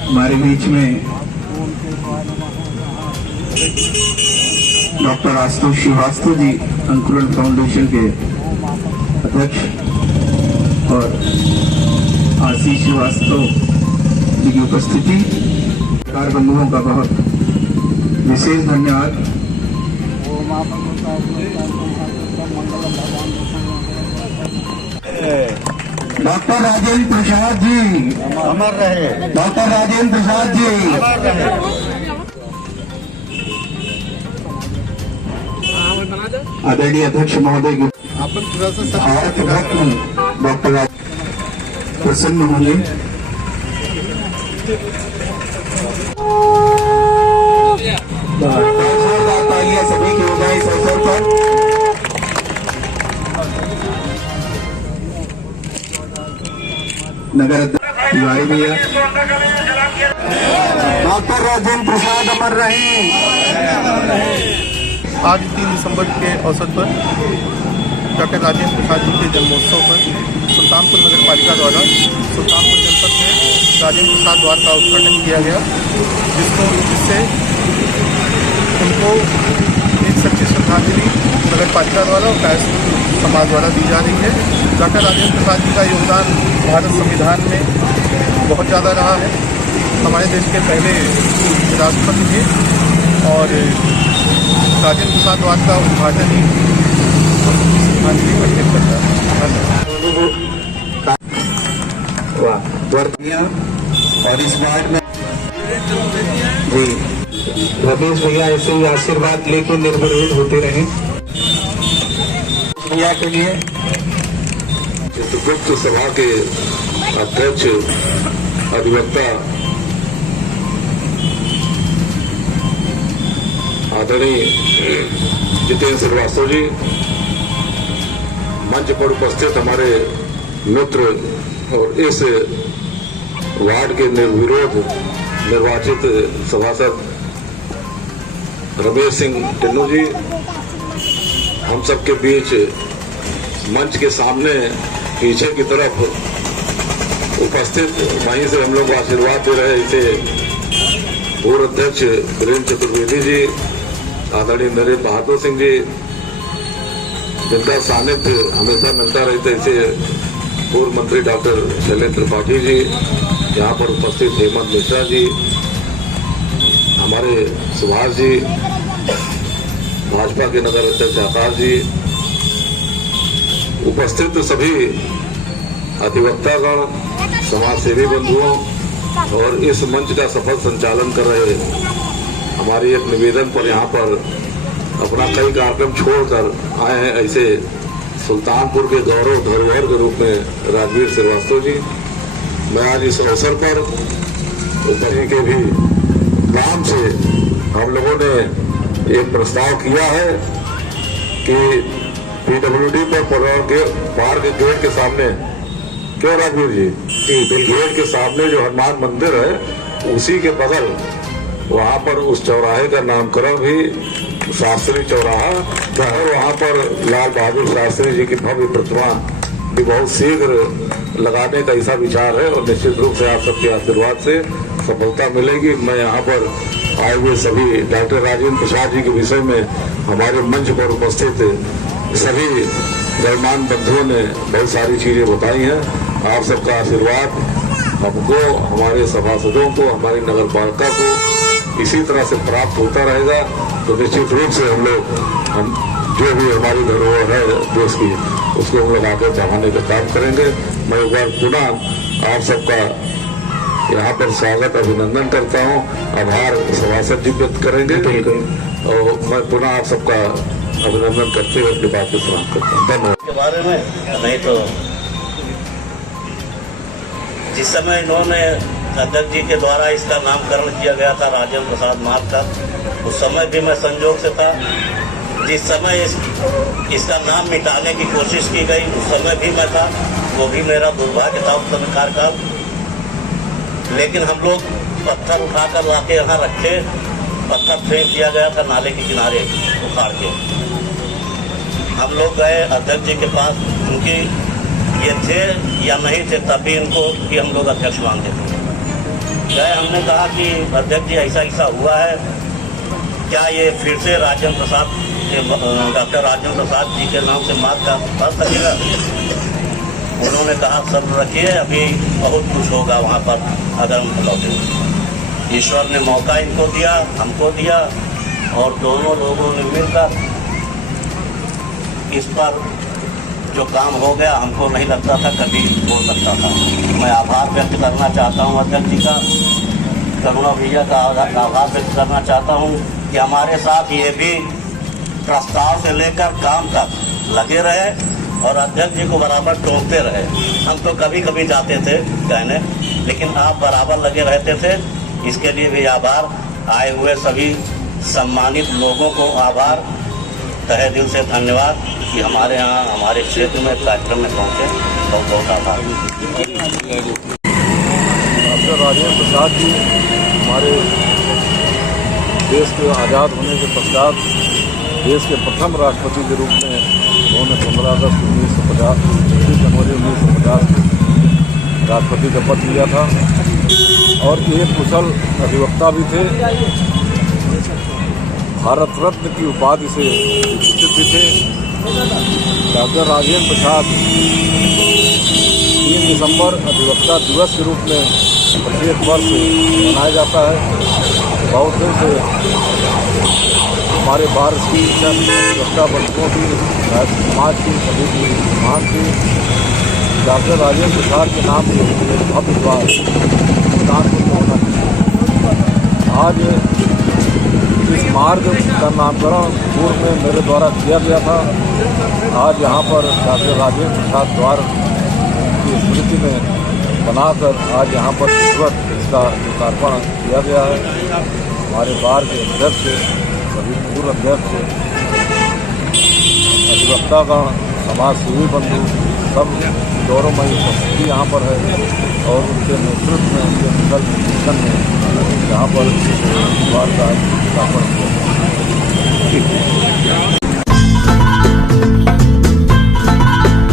हमारे बीच में डॉक्टर आशुतोष श्रीवास्तव जी अंकुरण फाउंडेशन के अध्यक्ष और आशीष श्रीवास्तव जी की उपस्थिति, सरकार बंधुओं का बहुत विशेष धन्यवाद। डॉक्टर राजेंद्र प्रसाद जी अमर रहे। डॉक्टर राजेंद्र प्रसाद जी अमर रहे। आदरणीय अध्यक्ष महोदय डॉक्टर प्रसन्न होंगे। तालियां सभी की हो जाए इस अवसर पर। नगर अध्यक्ष तिवारी भैया, डॉक्टर राजेंद्र प्रसाद अमर रहे। आज 3 दिसंबर के अवसर पर डॉक्टर राजेंद्र प्रसाद जी के जन्मोत्सव पर सुल्तानपुर नगर पालिका द्वारा सुल्तानपुर जनपद में राजेंद्र प्रसाद द्वार का उद्घाटन किया गया, जिससे उनको एक सच्ची श्रद्धांजलि नगर पालिका द्वारा और कायस्थ समाज द्वारा दी जा रही है। डॉक्टर राजेंद्र प्रसाद जी का योगदान भारत संविधान में बहुत ज़्यादा रहा है। हमारे देश के पहले राष्ट्रपति थे और राजेंद्र प्रसाद द्वार का उद्घाटन ही श्रद्धांजलि अर्पित करता है। और इस वार्ड में जी रमेश भैया ऐसे ही आशीर्वाद लेके निर्विरोध होते रहे भैया के लिए। चित्रगुप्त सभा के अध्यक्ष अधिवक्ता आदरणीय जितेंद्र श्रीवास्तव जी, मंच पर उपस्थित हमारे मित्र और इस वार्ड के निर्विरोध निर्वाचित सभासद रमेश सिंह टिन्नू जी, हम सबके बीच मंच के सामने पीछे की तरफ उपस्थित वहीं से हम लोग आशीर्वाद दे रहे इसे पूर्व अध्यक्ष वीरेंद्र चतुर्वेदी जी, आदरणीय नरेंद्र बहादुर सिंह जी, जिनका सानिध्य हमेशा मिलता रहता है, इसे पूर्व मंत्री डॉक्टर शैलेंद्र त्रिपाठी जी, यहाँ पर उपस्थित हेमंत मिश्रा जी, हमारे सुभाष जी, भाजपा के नगर अध्यक्ष आकाश जी, उपस्थित सभी अधिवक्तागण, समाज सेवी बंधुओं और इस मंच का सफल संचालन कर रहे हमारी एक निवेदन पर यहाँ पर अपना कई कार्यक्रम छोड़कर आए हैं ऐसे सुल्तानपुर के गौरव धरोहर के रूप में राजवीर श्रीवास्तव जी, मैं आज इस अवसर पर उन्हीं के भी नाम से हम लोगों ने एक प्रस्ताव किया है कि पीडब्ल्यूडी पर पार्क के गेट के सामने, क्यों राजवीर जी, गेट के सामने जो हनुमान मंदिर है उसी के बगल वहाँ पर उस चौराहे का नामकरण भी शास्त्री चौराहा और वहाँ पर लाल बहादुर शास्त्री जी की भव्य प्रतिमा भी बहुत शीघ्र लगाने का ऐसा विचार है और निश्चित रूप से आप सबके आशीर्वाद से सफलता मिलेगी। मैं यहाँ पर आए हुए सभी डॉक्टर राजेंद्र प्रसाद जी के विषय में हमारे मंच पर उपस्थित सभी गणमान्य बंधुओं ने बहुत सारी चीजें बताई हैं। आप सबका आशीर्वाद हमको, हमारे सभासदों को, हमारी नगर पालिका को इसी तरह से प्राप्त होता रहेगा तो निश्चित रूप से हम जो भी हमारी धरोहर है देश की उसको हम लोग आगे बढ़ाने का काम करेंगे। मैं एक बार पुनः आप सबका यहाँ पर स्वागत अभिनंदन करता हूँ, आभार सभासद जी व्यक्त करेंगे और मैं पुनः आप सबका अभिनंदन करते हुए अपनी बात को समाप्त करता हूँ। धन्यवाद। के बारे में नहीं तो जिस समय इन्होंने अध्यक्ष जी के द्वारा इसका नामकरण किया गया था राजेंद्र प्रसाद मार्ग का, उस समय भी मैं संजोग से था। जिस समय इसका नाम मिटाने की कोशिश की गई उस समय भी मैं था, वो भी मेरा दुर्भाग्य था उस समय कार्यकाल। लेकिन हम लोग पत्थर उठाकर लाके यहाँ रखे, पत्थर फेंक दिया गया था नाले के किनारे उखाड़ के। हम लोग गए अध्यक्ष जी के पास, उनकी ये थे या नहीं थे, तभी इनको कि हम लोग अध्यक्ष मानते थे। गए हमने कहा कि अध्यक्ष जी ऐसा ऐसा हुआ है, क्या ये फिर से राजेंद्र प्रसाद डॉक्टर राजेंद्र प्रसाद जी के नाम से मार्ग का भर सकेगा? उन्होंने कहा सब रखिए, अभी बहुत कुछ होगा वहाँ पर अगर हम लौटेंगे। ईश्वर ने मौका इनको दिया, हमको दिया, और दोनों लोगों ने मिलकर इस पर जो काम हो गया, हमको नहीं लगता था कभी हो सकता था। मैं आभार व्यक्त करना चाहता हूँ अध्यक्ष जी का, करुणा भैया का आभार व्यक्त करना चाहता हूँ कि हमारे साथ ये भी प्रस्ताव से लेकर काम तक लगे रहे और अध्यक्ष जी को बराबर टोकते रहे। हम तो कभी कभी जाते थे कहने, लेकिन आप बराबर लगे रहते थे, इसके लिए भी आभार। आए हुए सभी सम्मानित लोगों को आभार, तहे दिल से धन्यवाद कि हमारे यहाँ हमारे क्षेत्र में कार्यक्रम में पहुँचे। बहुत बहुत आभार। डॉक्टर राजेंद्र प्रसाद जी हमारे देश के आज़ाद होने के पश्चात देश के प्रथम राष्ट्रपति के रूप में उन्होंने 15 अगस्त 1950 26 जनवरी 1950 को राष्ट्रपति का पद लिया था और एक कुशल अधिवक्ता भी थे। भारत रत्न की उपाधि से विभूषित भी थे। डॉक्टर राजेंद्र प्रसाद 3 दिसंबर अधिवक्ता दिवस के रूप में प्रत्येक वर्ष मनाया जाता है। बहुत दिन से हमारे भारत की अधिवक्ता बंधुओं की समाज की सभी की मांग थी। डॉक्टर राजेंद्र प्रसाद के नाम से एक भव्य द्वार कानपुर होना चाहिए। आज इस मार्ग का नामकरण पूर्व में मेरे द्वारा किया गया था। आज यहाँ पर डॉक्टर राजेंद्र प्रसाद द्वार की स्मृति में बनाकर आज यहाँ पर इसका लोकार्पण किया गया है। हमारे बार के अध्यक्ष, सभी पूर्व अध्यक्ष, अधिवक्तागण, समाज सेवी बंधु सब गौरवमयी उपस्थिति यहाँ पर है और उनके नेतृत्व में, उनके विकल मिशन में यहाँ पर बार का स्थापना किया।